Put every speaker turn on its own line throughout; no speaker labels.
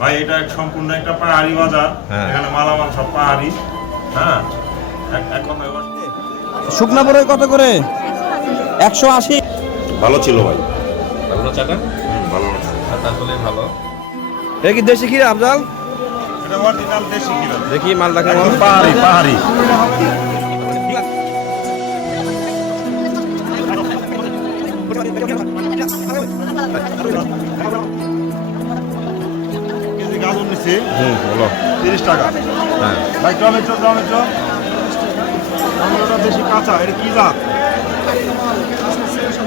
ভাই এটা এক সম্পূর্ণ একটা পাহাড়ি বাজার।
হ্যাঁ।
এখানে মালামাল সব পাহাড়ি। হ্যাঁ? বস-
শুকনা বড়ই কত করে? একশো আশি।
ভালো ছিল ভাই।
ভালো চাটা?
ভালো
আর ভালো?
এটা কি দেশি ক্ষীর আফজাল?
এটা অরিজিনাল দেশি
দেখি মাল দেখে
পাহাড়ি পাহাড়ি। কেজি নিচ্ছি
হুম বলো।
তিরিশ টাকা।
হ্যাঁ।
ভাই টমেটো টমেটো টমেটোটা বেশি কাঁচা এটা কি জাত?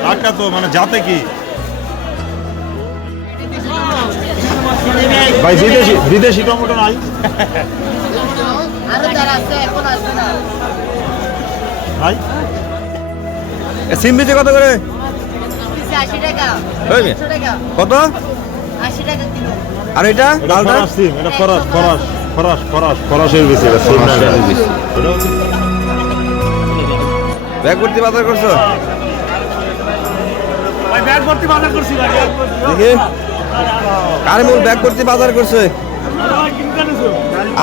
টাটকা তো মানে জাতে কি? ভাই বিদেশি বিদেশি টমেটো নাই?
আরও যারা আছে এখন আসবে না।
ভাই?
সিম বিচি কত করে? কত?
আশি টাকা কিলো।
আর এটা লালটা?
সিম এটা ফরাস ফরাস ফরাস ফরাস ফরাসের বেশি এটা সিম না এটা। এটা হচ্ছে
ব্যাগ ভর্তি বাজার করছ? দেখি। কারিমুল ব্যাগ ভর্তি বাজার করছে?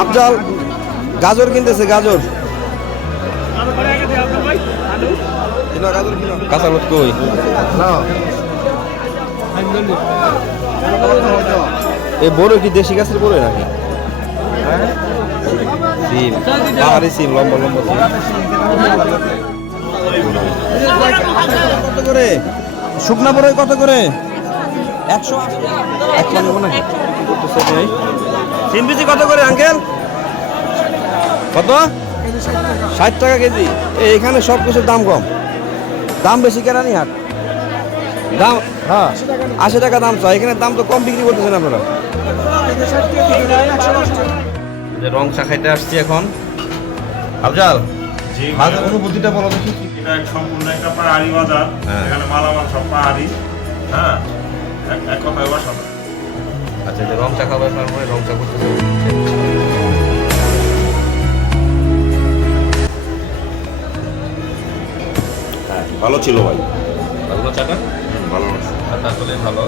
আফজাল গাজর কিনতেছে গাজর। কাঁচা লোক কই? এই বড় কি দেশি গাছের বড় নাকি? পাহাড়ি সিম, লম্বা লম্বা কত করে? শুকনা বড়ই কত করে? একশো এক নেব নাকি সিম বিচি কত করে, আঙ্কেল? কত? ষাট টাকা কেজি। এই এখানে সব কিছুর দাম কম। দাম বেশি কেরানি হাট? দাম হ্যাঁ। আশি টাকা দাম। চাই এখানে দাম তো কম বিক্রি করতেছেন আপনারা। যে রং চা খাইতে আসছি এখন। আফজাল অনুভূতিটা বলো দেখি।
এটা সম্পূর্ণ একটা পাহাড়ি বাজার
হ্যাঁ।
এখানে মালামাল সব পাহাড়ি। হ্যাঁ এক- কথায়
আচ্ছা যে রং চা খাবার পরে রং চা
হ্যাঁ ভালো ছিল ভাই।
ভালো চাটা?
ভালো।
আর তাহলে ভালো।